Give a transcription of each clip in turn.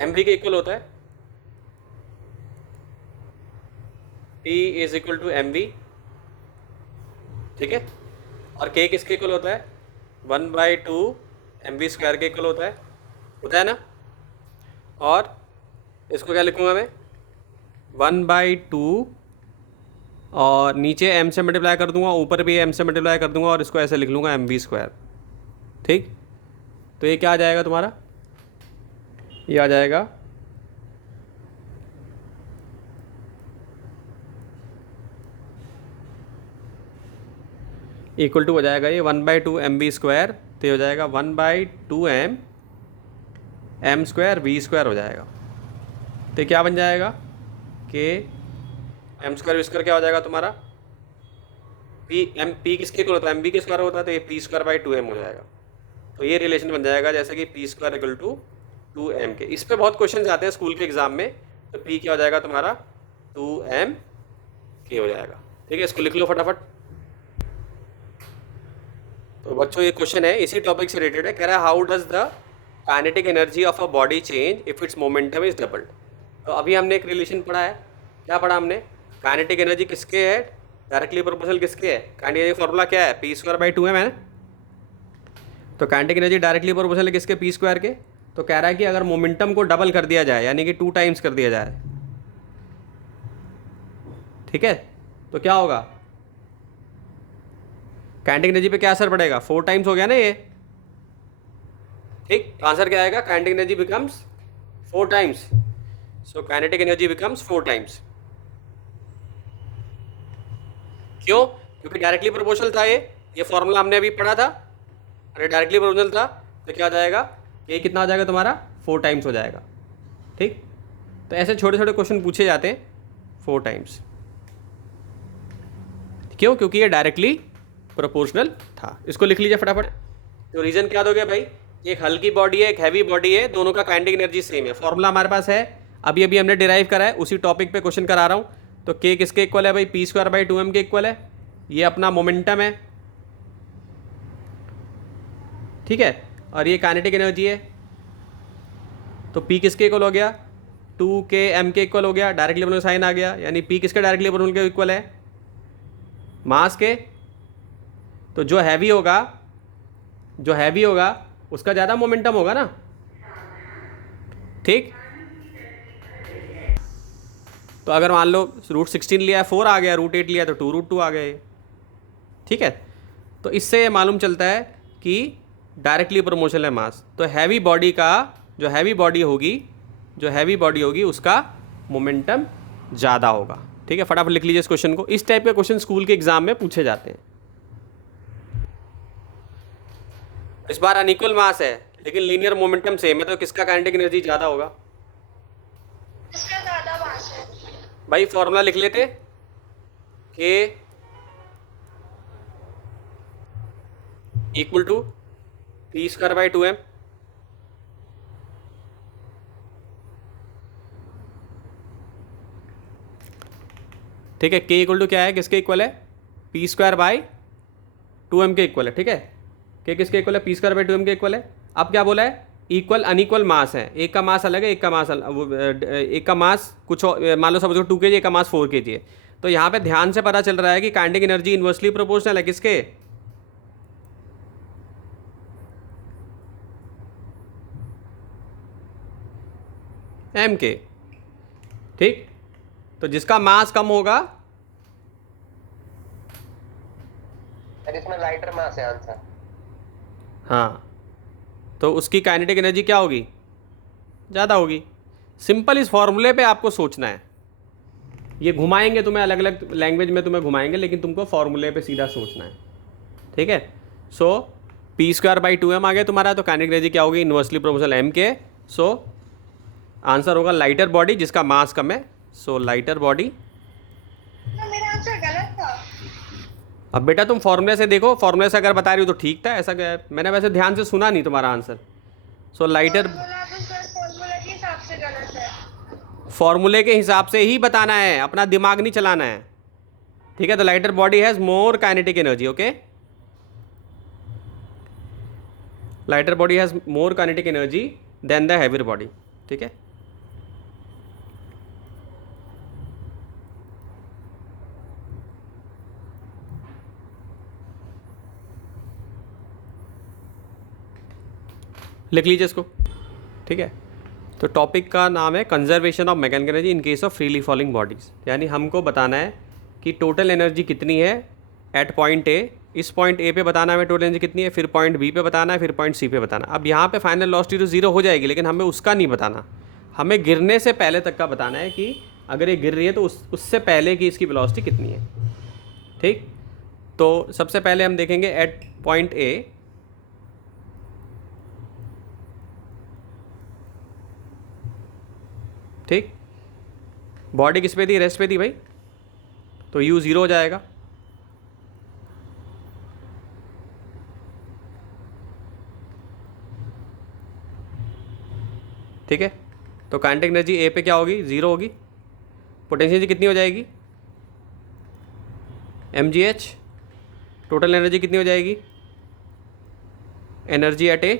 M we के equal होता है P is equal to M V, ठीक है। और K किसके इक्वल होता है 1/2 mv² के इक्वल होता है ना। और इसको क्या लिखूंगा मैं 1/2 और नीचे m से मल्टीप्लाई कर दूंगा, ऊपर भी m से मल्टीप्लाई कर दूंगा और इसको ऐसे लिख लूँगा mv², ठीक। तो ये क्या आ जाएगा तुम्हारा, ये आ जाएगा इक्वल टू हो जाएगा ये 1/2 mv², तो ये हो जाएगा 1/2 m² v² हो जाएगा। तो क्या बन जाएगा कि m² v² क्या हो जाएगा तुम्हारा p किसके इक्वल होता है mv के स्क्वायर होता है, तो ये p²/2m हो जाएगा। तो ये रिलेशन बन जाएगा जैसे कि p² इक्वल टू 2m के। इस पे बहुत क्वेश्चन आते हैं स्कूल के एग्जाम में, तो p क्या हो जाएगा तुम्हारा 2m के हो जाएगा, ठीक है। इसको लिख लो फटाफट। तो बच्चों ये क्वेश्चन है इसी टॉपिक से रिलेटेड है, कह रहा है how does the kinetic energy of a body change if it's momentum is doubled. तो अभी हमने एक रिलेशन पढ़ा है, क्या पढ़ा हमने, काइनेटिक एनर्जी किसके है, डायरेक्टली प्रोपोर्शनल किसके है, काइनेटिक एनर्जी फॉर्मूला क्या है p²/2m है ना। तो काइनेटिक एनर्जी डायरेक्टली प्रोपोर्शनल किसके p² के। तो कह रहा है कि अगर मोमेंटम को डबल कर दिया जाए यानी कि 2 टाइम्स कर दिया जाए, ठीक है, तो क्या होगा काइनेटिक एनर्जी पे क्या असर पड़ेगा, 4 टाइम्स हो गया ना ये, ठीक। आंसर क्या आएगा kinetic energy becomes 4 times. So kinetic energy becomes 4 times. क्यों, क्योंकि डायरेक्टली प्रोपोर्शनल था ये फॉर्मूला हमने अभी पढ़ा था, अरे डायरेक्टली प्रोपोर्शनल था तो क्या हो जाएगा, ये कितना हो जाएगा तुम्हारा 4 टाइम्स हो जाएगा, ठीक। तो ऐसे छोटे छोटे क्वेश्चन पूछे जाते हैं 4 टाइम्स। क्यों, क्योंकि ये डायरेक्टली प्रोपोर्शनल था। इसको लिख लीजिए फटाफट। तो रीजन क्या दोगे भाई, एक हल्की बॉडी है एक हैवी बॉडी है, दोनों का काइनेटिक एनर्जी सेम है, फॉर्मूला हमारे पास है, अभी अभी हमने डिराइव करा है, उसी टॉपिक पे क्वेश्चन करा रहा हूँ। तो K किसके इक्वल है भाई p²/2m के इक्वल है, ये अपना मोमेंटम है, ठीक है। और ये काइनेटिक एनर्जी है, तो P किसके इक्वल हो गया 2km के इक्वल हो गया, डायरेक्टली अपने साइन आ गया, यानी P किसके डायरेक्टली अपने के इक्वल है मास के। तो जो हैवी होगा उसका ज़्यादा मोमेंटम होगा ना, ठीक। तो अगर मान लो √16 लिया है 4 आ गया, √8 लिया तो 2√2 आ गए, ठीक है। तो इससे ये मालूम चलता है कि डायरेक्टली प्रोपोर्शनल है मास। तो हैवी बॉडी का जो हैवी बॉडी होगी उसका मोमेंटम ज़्यादा होगा, ठीक है। फटाफट लिख लीजिए इस क्वेश्चन को। इस टाइप के क्वेश्चन स्कूल के एग्जाम में पूछे जाते हैं। इस बार अनइक्वल मास है लेकिन लीनियर मोमेंटम सेम है, तो किसका काइनेटिक एनर्जी ज़्यादा होगा, किसका ज्यादा मास है। भाई फॉर्मूला लिख लेते K इक्वल टू p²/2m, ठीक है। K इक्वल टू क्या है, किसके इक्वल है p²/2m के इक्वल है, ठीक है। K किसके इक्वल है p²/2m के इक्वल है। अब क्या बोला है, इक्वल अनइक्वल मास है, एक का मास अलग है एक का मास कुछ मान लो सपोज 2 kg, एक का मास 4 kg है। तो यहाँ पे ध्यान से पता चल रहा है कि काइनेटिक एनर्जी इन्वर्सली प्रोपोर्शनल है किसके, m के, ठीक। तो जिसका मास कम होगा, इसमें लाइटर मास है आंसर। हाँ, तो उसकी काइनेटिक एनर्जी क्या होगी, ज़्यादा होगी। सिंपल इस फॉर्मूले पे आपको सोचना है, ये घुमाएंगे तुम्हें अलग अलग लैंग्वेज में तुम्हें घुमाएंगे, लेकिन तुमको फॉर्मूले पे सीधा सोचना है, ठीक है। सो p²/2m आ गया तुम्हारा, तो काइनेटिक एनर्जी क्या होगी इन्वर्सली प्रोपोर्शनल m के। सो आंसर होगा लाइटर बॉडी जिसका मास कम है। सो लाइटर बॉडी। तो मेरा आंसर गलत था। अब बेटा तुम फॉर्मूले से देखो, फॉर्मूले से अगर बता रही हो तो ठीक था, ऐसा क्या है, मैंने वैसे ध्यान से सुना नहीं तुम्हारा आंसर। सो लाइटर फॉर्मूला तो सर फॉर्मूला के हिसाब से गलत है। फॉर्मूले के हिसाब से ही बताना है, अपना दिमाग नहीं चलाना है, ठीक है। तो lighter body has more kinetic energy, okay. Lighter body has more kinetic energy than the heavier body, ठीक है। लिख लीजिए इसको, ठीक है। तो टॉपिक का नाम है conservation of mechanical energy in case of freely falling bodies, यानी हमको बताना है कि टोटल एनर्जी कितनी है एट पॉइंट ए, इस पॉइंट ए पे बताना है हमें टोटल एनर्जी कितनी है, फिर पॉइंट बी पे बताना है, फिर पॉइंट सी पे बताना है। अब यहाँ पे फाइनल वेलोसिटी तो जीरो हो जाएगी, लेकिन हमें उसका नहीं बताना, हमें गिरने से पहले तक का बताना है कि अगर ये गिर रही है तो उससे पहले की इसकी वेलोसिटी कितनी है, ठीक। तो सबसे पहले हम देखेंगे एट पॉइंट ए, ठीक। बॉडी किस पे थी, रेस्ट पे थी भाई, तो u ज़ीरो हो जाएगा, ठीक है। तो काइनेटिक एनर्जी ए पे क्या होगी, ज़ीरो होगी। पोटेंशियल एनर्जी कितनी हो जाएगी, mgh। टोटल एनर्जी कितनी हो जाएगी, एनर्जी एट ए,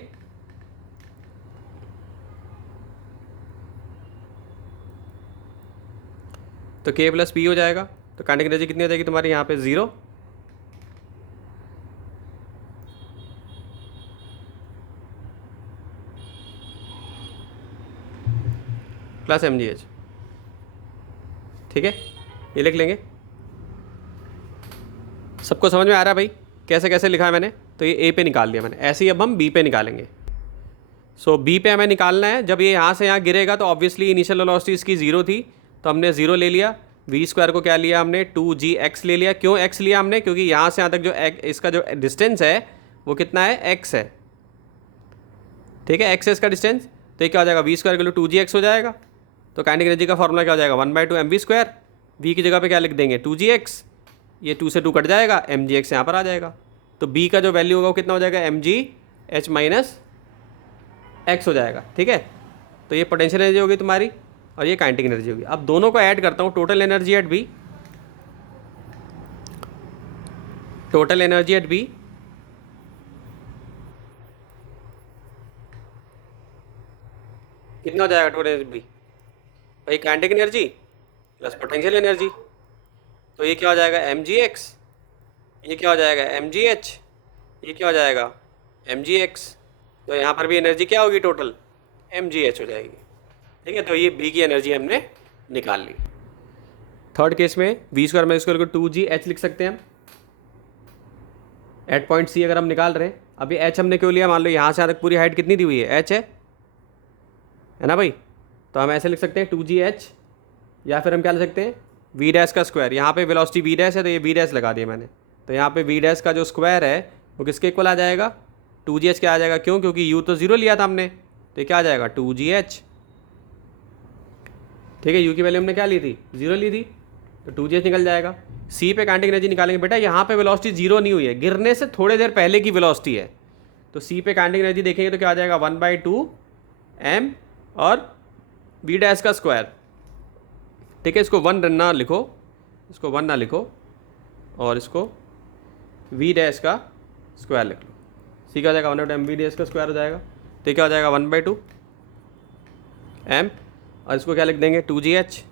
तो k प्लस पी हो जाएगा। तो काइनेटिक एनर्जी कितनी हो जाएगी तुम्हारी यहाँ पे, ज़ीरो प्लस mgh, ठीक है। ये लिख लेंगे। सबको समझ में आ रहा है भाई कैसे कैसे लिखा है मैंने? तो ये ए पे निकाल दिया मैंने, ऐसे ही अब हम बी पे निकालेंगे। सो बी पे हमें निकालना है, जब ये यहाँ से यहाँ गिरेगा तो ऑब्वियसली इनिशियल वेलोसिटी इसकी ज़ीरो थी, तो हमने ज़ीरो ले लिया। वी स्क्वायर को क्या लिया हमने, 2gx ले लिया। क्यों x लिया हमने, क्योंकि यहाँ से यहाँ तक जो इसका जो डिस्टेंस है वो कितना है, x है, ठीक है। x है इसका डिस्टेंस, तो ये क्या हो जाएगा, वी स्क्वायर के 2gx हो जाएगा। तो काइनेटिक एनर्जी का फॉर्मूला क्या हो जाएगा, 1/2 mv स्क्वायर। वी की जगह पे क्या लिख देंगे, 2gx, ये 2 से 2 कट जाएगा, mgx यहाँ पर आ जाएगा। तो b का जो वैल्यू होगा वो कितना हो जाएगा, mgh माइनस x हो जाएगा, ठीक है। तो ये पोटेंशियल एनर्जी होगी तुम्हारी और ये काइनेटिक एनर्जी होगी। अब दोनों को ऐड करता हूँ, total energy at B, total energy at B कितना हो जाएगा, टोटल एनर्जी बी भाई, kinetic energy plus potential energy, तो ये क्या हो जाएगा, mgx, ये क्या हो जाएगा, mgh, ये क्या हो जाएगा, mgx। तो यहाँ पर भी एनर्जी क्या होगी, टोटल mgh हो जाएगी, ठीक है। तो ये बी की एनर्जी हमने निकाल ली। थर्ड केस में वी स्क्वायर में स्क्वायर को 2gh लिख सकते हैं हम, एट पॉइंट सी अगर हम निकाल रहे हैं। अभी h हमने क्यों लिया, मान लो यहाँ से यहाँ तक पूरी हाइट कितनी दी हुई है, h है ना भाई। तो हम ऐसे लिख सकते हैं 2gh, या फिर हम क्या लिख सकते हैं, वी डैश का स्क्वायर। यहाँ पे वेलोसिटी वी डैश है तो ये वी डैश लगा दिया मैंने, तो यहाँ पे वी डैश का जो स्क्वायर है वो किसके इक्वल आ जाएगा, 2gh क्या आ जाएगा, क्यों, क्योंकि u तो ज़ीरो लिया था हमने, तो ये क्या आ जाएगा, 2gh, ठीक है। u की वैल्यू हमने क्या ली थी, ज़ीरो ली थी, तो 2gh निकल जाएगा। c पे काइनेटिक एनर्जी निकालेंगे। बेटा यहाँ पे वेलोसिटी जीरो नहीं हुई है, गिरने से थोड़ी देर पहले की वेलोसिटी है, तो c पे काइनेटिक एनर्जी देखेंगे तो क्या आ जाएगा, 1/2 m और v डैश का स्क्वायर, ठीक है। इसको 1 ना लिखो, इसको 1 ना लिखो, और इसको v डैश का स्क्वायर लिख लो। c क्या हो जाएगा, 1/2 m v डैश का स्क्वायर हो जाएगा, तो क्या हो जाएगा, 1/2 m, और इसको क्या लिख देंगे, 2gh,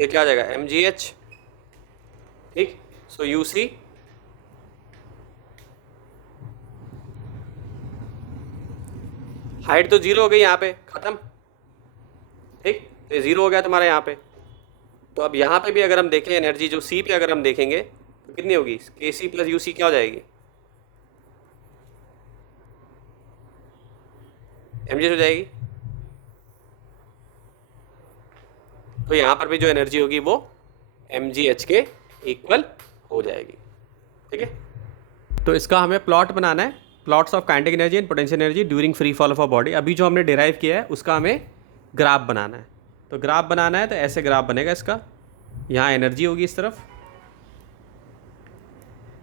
ये क्या आ जाएगा, mgh, ठीक। सो uc हाइट तो जीरो हो गई यहाँ पे, खत्म, ठीक। तो जीरो हो गया तुम्हारा यहाँ पे। तो अब यहाँ पे भी अगर हम देखें एनर्जी जो सी पे अगर हम देखेंगे तो कितनी होगी, के सी प्लस यू सी क्या हो जाएगी, mgh हो जाएगी। तो यहाँ पर भी जो एनर्जी होगी वो mgh के इक्वल हो जाएगी, ठीक है। तो इसका हमें प्लॉट बनाना है, plots of kinetic energy and potential energy during free fall of a body. अभी जो हमने डिराइव किया है उसका हमें ग्राफ बनाना है। तो ग्राफ बनाना है तो ऐसे ग्राफ बनेगा इसका, यहाँ एनर्जी होगी इस तरफ,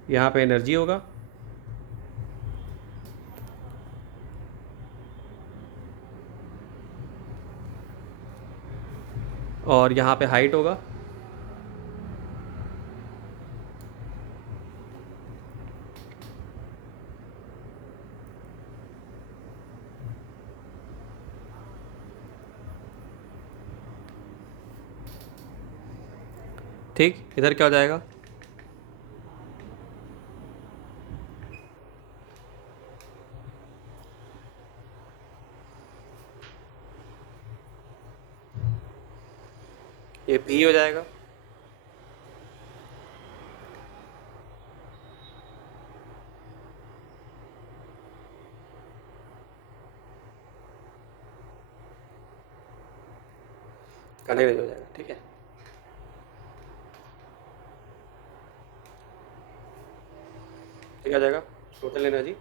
यहाँ पे एनर्जी होगा, और यहाँ पे हाइट होगा, ठीक। इधर क्या हो जाएगा, ये पी हो जाएगा। कनेक्ट हो जाएगा, ठीक है। ठीक आ जाएगा टोटल एनर्जी।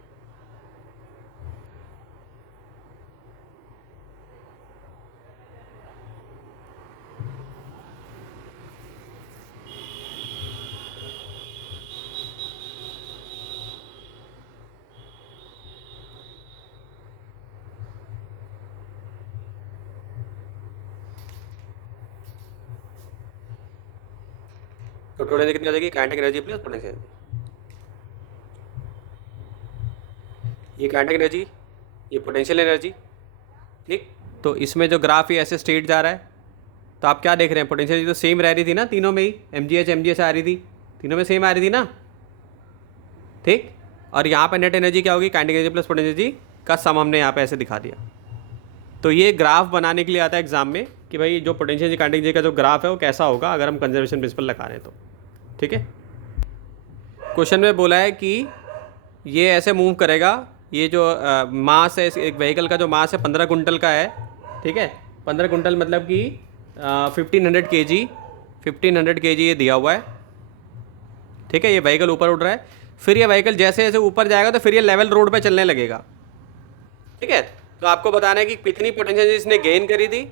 तो टोटल एनर्जी कितनी आ जाएगी, kinetic energy plus potential energy. ये काइनेटिक एनर्जी, ये पोटेंशियल एनर्जी, ठीक। तो इसमें जो ग्राफ ये ऐसे स्ट्रेट जा रहा है, तो आप क्या देख रहे हैं, पोटेंशियल एनर्जी तो सेम रह रही थी ना तीनों में ही, एम जी एच आ रही थी, तीनों में सेम आ रही थी ना, ठीक। और यहाँ पे नेट एनर्जी क्या होगी, kinetic energy plus potential energy का सम हमने यहाँ पे ऐसे दिखा दिया। तो ये ग्राफ बनाने के लिए आता है एग्जाम में कि भाई जो पोटेंशियल एनर्जी काइनेटिक एनर्जी का जो ग्राफ है वो कैसा होगा अगर हम कंजर्वेशन प्रिंसिपल लगा रहे हैं तो, ठीक है। क्वेश्चन में बोला है कि ये ऐसे मूव करेगा, ये जो मास है एक व्हीकल का, जो मास है 15 कुंटल का है, ठीक है। 15 कुंटल मतलब कि 1500 kg, 1500 kg ये दिया हुआ है, ठीक है। ये व्हीकल ऊपर उड़ रहा है, फिर ये व्हीकल जैसे जैसे ऊपर जाएगा तो फिर ये लेवल रोड पे चलने लगेगा, ठीक है। तो आपको बताना है कि कितनी पोटेंशियल एनर्जी इसने गेन करी थी,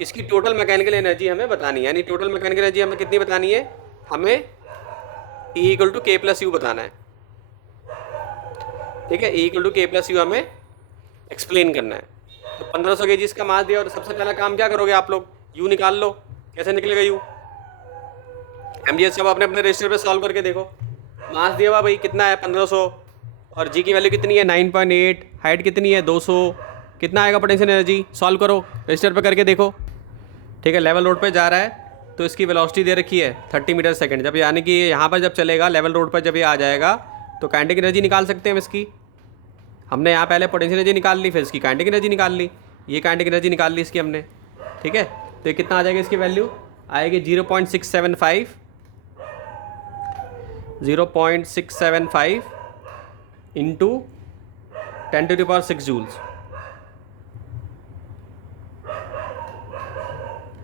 इसकी टोटल मैकेनिकल एनर्जी हमें बतानी है। यानी टोटल मैकेनिकल एनर्जी हमें कितनी बतानी है, हमें E इक्वल टू के प्लस यू बताना है, ठीक है। E इक्वल टू के प्लस यू हमें एक्सप्लेन करना है। तो 1500 kg इसका मास दिया, और सबसे पहला काम क्या करोगे आप लोग, यू निकाल लो। कैसे निकलेगा यू, एमजीएस सब अपने अपने रजिस्टर पे सॉल्व करके देखो। मास दिया हुआ भाई कितना है 1500, और जी की वैल्यू कितनी है 9.8, हाइट कितनी है 200, कितना आएगा पोटेंशियल एनर्जी, सॉल्व करो रजिस्टर पे करके देखो, ठीक है। लेवल रोड पे जा रहा है तो इसकी वेलोसिटी दे रखी है 30 मीटर सेकंड। जब यानी कि यहाँ पर जब चलेगा लेवल रोड पर, जब ये आ जाएगा तो काइनेटिक एनर्जी निकाल सकते हैं हम इसकी। हमने यहाँ पहले पोटेंशियल एनर्जी निकाल ली, फिर इसकी काइनेटिक एनर्जी निकाल ली, ये काइनेटिक एनर्जी निकाल ली इसकी हमने, ठीक है। तो ये कितना आ जाएगा, इसकी वैल्यू आएगी 0.675 इंटू 10⁶ जूल्स,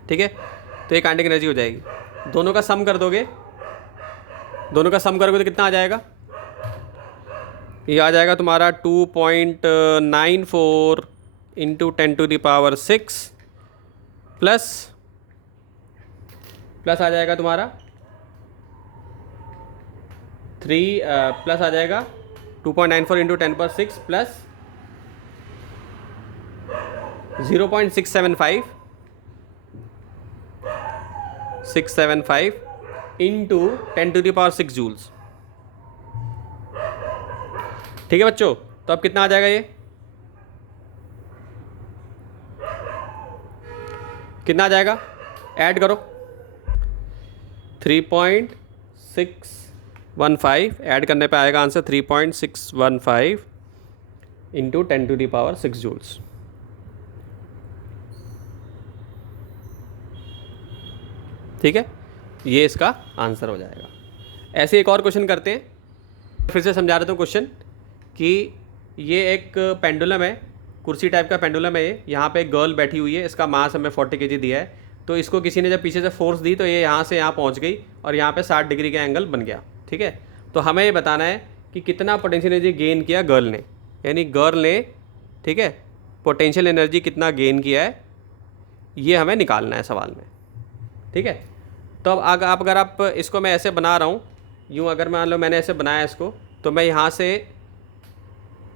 ठीक है। तो ये काइनेटिक एनर्जी हो जाएगी। दोनों का सम कर दोगे, दोनों का सम करोगे तो कितना आ जाएगा, ये आ जाएगा तुम्हारा 2.94 इंटू 10⁶ प्लस आ जाएगा तुम्हारा 3 प्लस आ जाएगा 2.94 इंटू 10⁶ प्लस 0.675 इंटू 10⁶ जूल्स, ठीक है बच्चों। तो अब कितना आ जाएगा, ये कितना आ जाएगा, ऐड करो 3.615, ऐड करने पे आएगा आंसर 3.615 इंटू 10⁶ जूल्स, ठीक है। ये इसका आंसर हो जाएगा। ऐसे एक और क्वेश्चन करते हैं, फिर से समझा देता हूँ क्वेश्चन कि ये एक पेंडुलम है, कुर्सी टाइप का पेंडुलम है ये। यहाँ पे एक गर्ल बैठी हुई है, इसका मास हमें 40 kg दिया है। तो इसको किसी ने जब पीछे से फोर्स दी तो ये यहाँ से यहाँ पहुँच गई और यहाँ पे 60 डिग्री का एंगल बन गया, ठीक है। तो हमें ये बताना है कि कितना पोटेंशियल एनर्जी गेन किया गर्ल ने, यानी गर्ल ने, ठीक है, पोटेंशियल एनर्जी कितना गेन किया है, ये हमें निकालना है सवाल में, ठीक है। तो अब अगर आप इसको, मैं ऐसे बना रहा हूँ यूँ, अगर मान लो मैंने ऐसे बनाया इसको, तो मैं यहाँ से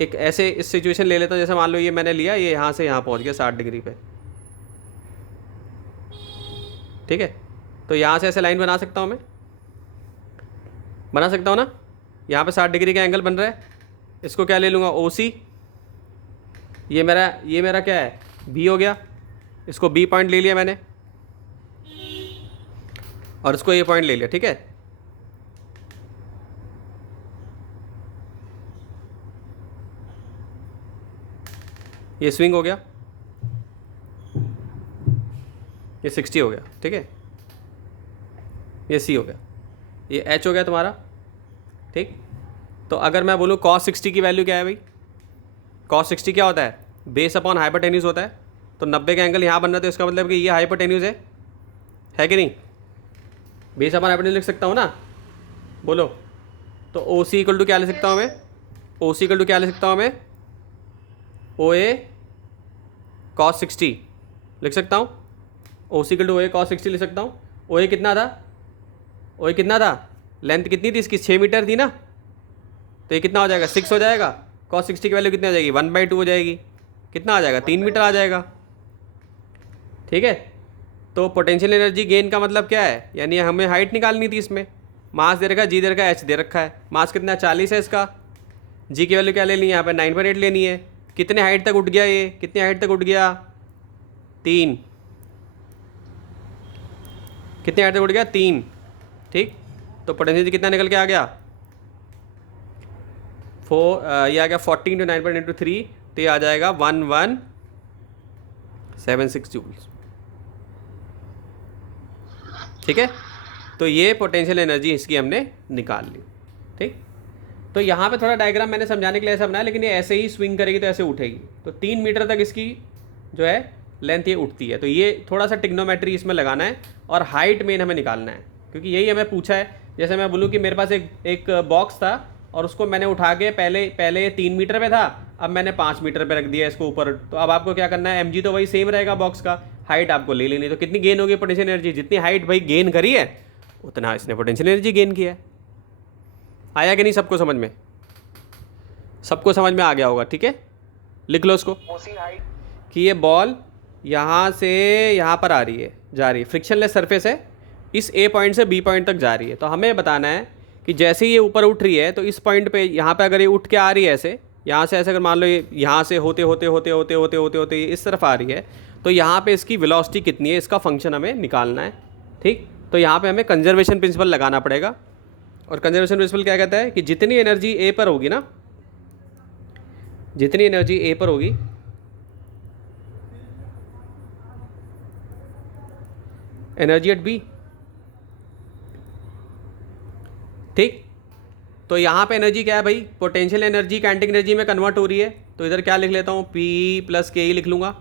एक ऐसे इस सिचुएशन ले लेता हूँ, जैसे मान लो ये मैंने लिया, ये यहाँ से यहाँ पहुँच गया 60 डिग्री पे, ठीक है। तो यहाँ से ऐसे लाइन बना सकता हूँ, मैं बना सकता हूँ ना, यहाँ पे 60 डिग्री का एंगल बन रहा है। इसको क्या ले लूँगा, OC, ये मेरा क्या है, B हो गया। इसको B पॉइंट ले लिया मैंने और इसको A पॉइंट ले लिया, ठीक है। ये स्विंग हो गया, ये 60 हो गया, ठीक है। ये सी हो गया, ये एच हो गया तुम्हारा। ठीक, तो अगर मैं बोलूँ cos 60 की वैल्यू क्या है भाई, cos 60 क्या होता है, बेस अपॉन हाइपोटेन्यूज होता है। तो 90 का एंगल यहाँ बन रहा है, तो इसका मतलब कि ये हाइपोटेन्यूज है कि नहीं, बेस अपॉन हाइपोटेन्यूज लिख सकता हूँ ना, बोलो। तो ओ सी इक्वल टू क्या ले सकता हूँ मैं, ओ सी इक्वल टू क्या ले सकता हूँ मैं, ओ ए cos 60 लिख सकता हूँ, ओ सी इक्वल टू ओ ए cos 60 लिख सकता हूँ। ओ ए कितना था, ओ ए कितना था, लेंथ कितनी थी इसकी, 6 मीटर थी ना, तो ये कितना हो जाएगा, 6 हो जाएगा। cos 60 की वैल्यू कितनी आ जाएगी, 1/2 हो जाएगी, कितना आ जाएगा, 3 मीटर आ जाएगा। ठीक है, तो पोटेंशियल एनर्जी गेन का मतलब क्या है, यानी हमें हाइट निकालनी थी, इसमें मास दे रखा है, जी दे रखा है, एच दे रखा है। मास कितना 40 है इसका, जी की वैल्यू क्या लेनी है यहाँ पे 9.8 लेनी है। कितने हाइट तक उठ गया ये, कितनी हाइट तक उठ गया, 3, कितने हाइट तक उठ गया, 3। ठीक, तो पोटेंशियल कितना निकल के आ गया, 4, ये आ गया 14 × 9.8 × 3, तो ये आ जाएगा 1176 जूल्स। ठीक है, तो ये पोटेंशियल एनर्जी इसकी हमने निकाल ली। ठीक, तो यहाँ पे थोड़ा डायग्राम मैंने समझाने के लिए ऐसा बनाया, लेकिन ये ऐसे ही स्विंग करेगी तो ऐसे उठेगी, तो 3 मीटर तक इसकी जो है लेंथ ये उठती है। तो ये थोड़ा सा टिग्नोमेट्री इसमें लगाना है, और हाइट मेन हमें निकालना है, क्योंकि यही हमें पूछा है। जैसे मैं बोलूँ कि मेरे पास एक बॉक्स था, और उसको मैंने उठा के पहले 3 मीटर पे था, अब मैंने 5 मीटर पे रख दिया इसको ऊपर। तो अब आपको क्या करना है, mg तो वही सेम रहेगा बॉक्स का, हाइट आपको ले लेनी। तो कितनी गेन होगी पोटेंशियल एनर्जी, जितनी हाइट भाई गेन करी है उतना इसने पोटेंशियल एनर्जी गेन किया है। आया कि नहीं सबको समझ में, सबको समझ में आ गया होगा। ठीक है, लिख लो उसको ओसी हाइट कि ये बॉल यहाँ से यहाँ पर आ रही है, जा रही है, फ्रिक्शनलेस सरफेस है, इस ए पॉइंट से बी पॉइंट तक जा रही है। तो हमें बताना है कि जैसे ही ये ऊपर उठ रही है, तो इस पॉइंट पे यहाँ पे अगर ये उठ के आ रही है ऐसे, यहाँ से ऐसे, अगर मान लो ये यहाँ से होते होते होते होते होते होते होते ये इस तरफ आ रही है, तो यहाँ पे इसकी वेलोसिटी कितनी है, इसका फंक्शन हमें निकालना है। ठीक, तो यहाँ पे हमें कंजर्वेशन प्रिंसिपल लगाना पड़ेगा। और कंजर्वेशन प्रिंसिपल क्या कहता है कि जितनी एनर्जी ए पर होगी ना, जितनी एनर्जी ए पर होगी, एनर्जी एट बी। ठीक, तो यहाँ पे एनर्जी क्या है भाई, पोटेंशियल एनर्जी काइनेटिक एनर्जी में कन्वर्ट हो रही है। तो इधर क्या लिख लेता हूँ, P + KE लिख लूँगा,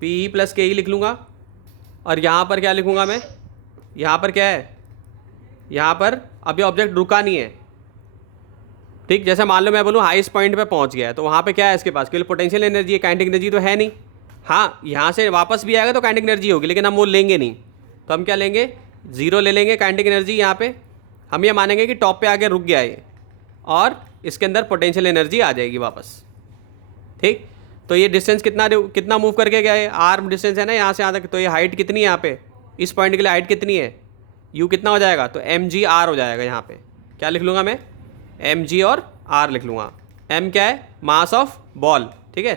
P + KE लिख लूँगा। और यहाँ पर क्या लिखूँगा मैं, यहाँ पर क्या है, यहाँ पर अभी ऑब्जेक्ट रुका नहीं है। ठीक, जैसे मान लो मैं बोलूँ हाईएस्ट पॉइंट पे पहुँच गया है, तो वहाँ पे क्या है इसके पास, केवल पोटेंशियल एनर्जी है, काइनेटिक एनर्जी तो है नहीं। हाँ, यहाँ से वापस भी आएगा तो काइनेटिक एनर्जी होगी, लेकिन हम वो लेंगे नहीं। तो हम क्या लेंगे, 0 ले लेंगे काइनेटिक एनर्जी। यहाँ पे हम ये मानेंगे कि टॉप पे आके रुक गया ये, और इसके अंदर पोटेंशियल एनर्जी आ जाएगी वापस। ठीक, तो ये डिस्टेंस कितना मूव करके गया है, r डिस्टेंस है ना यहाँ से यहाँ तक। तो ये हाइट कितनी है यहाँ पे, इस पॉइंट के लिए हाइट कितनी है, u कितना हो जाएगा, तो mg/r हो जाएगा। यहाँ पे क्या लिख लूँगा मैं, mg और r लिख लूँगा। m क्या है, मास ऑफ बॉल। ठीक है,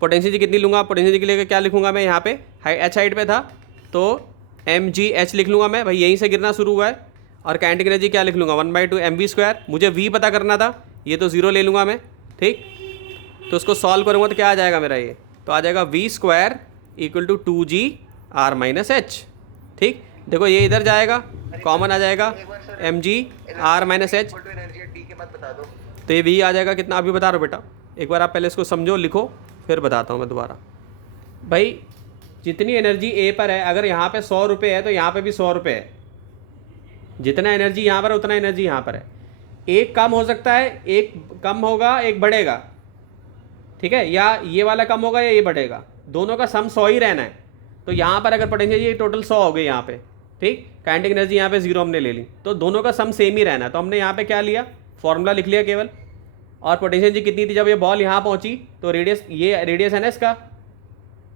पोटेंशियल जी कितनी लूँगा, पोटेंशियल जी के लिए क्या लिखूँगा मैं, यहाँ पे h हाइट पे था तो mgh लिख लूँगा मैं, भाई यहीं से गिरना शुरू हुआ है। और काइनेटिक एनर्जी क्या लिख लूँगा, 1/2 mv²। मुझे v पता करना था, ये तो 0 ले लूँगा मैं। ठीक, तो उसको सॉल्व करूँगा तो क्या आ जाएगा मेरा, ये तो आ जाएगा v² = 2g/-h। ठीक, देखो ये इधर जाएगा, कॉमन आ जाएगा mg/-h, एनर्जी टी के बाद बता दो। तो ये v आ जाएगा कितना, अभी बता रहा हूँ बेटा, एक बार आप पहले इसको समझो, लिखो, फिर बताता हूँ मैं दोबारा। भाई जितनी एनर्जी ए पर है, अगर यहाँ पे 100 रुपये है तो यहाँ पे भी 100 रुपये है। जितना एनर्जी यहाँ पर है उतना एनर्जी यहाँ पर है। एक कम हो सकता है, एक कम होगा, एक बढ़ेगा। ठीक है, या ये वाला कम होगा या ये बढ़ेगा, दोनों का सम 100 ही रहना है। तो यहाँ पर अगर पोटेंशियल ये टोटल 100 हो गई यहाँ पे। ठीक, काइनेटिक एनर्जी यहाँ पे 0 हमने ले ली, तो दोनों का सम सेम ही रहना है। तो हमने यहाँ पे क्या लिया, फॉर्मूला लिख लिया केवल। और पोटेंशियल जी कितनी थी, जब ये बॉल यहाँ पहुँची तो रेडियस, ये रेडियस है ना इसका।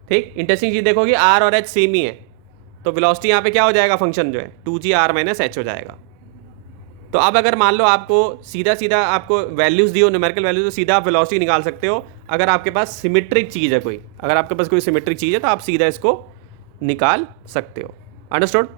ठीक, इंटरेस्टिंग चीज़ देखोगे r और h सेम ही है, तो वेलोसिटी यहाँ पे क्या हो जाएगा, फंक्शन जो है 2gr-h हो जाएगा। तो अब अगर मान लो आपको सीधा आपको वैल्यूज़ दियो, न्यूमेरिकल वैल्यूज, तो सीधा आप वेलोसिटी निकाल सकते हो। अगर आपके पास सिमेट्रिक चीज़ है कोई, अगर आपके पास कोई सिमेट्रिक चीज़ है तो आप सीधा इसको निकाल सकते हो। अंडरस्टूड।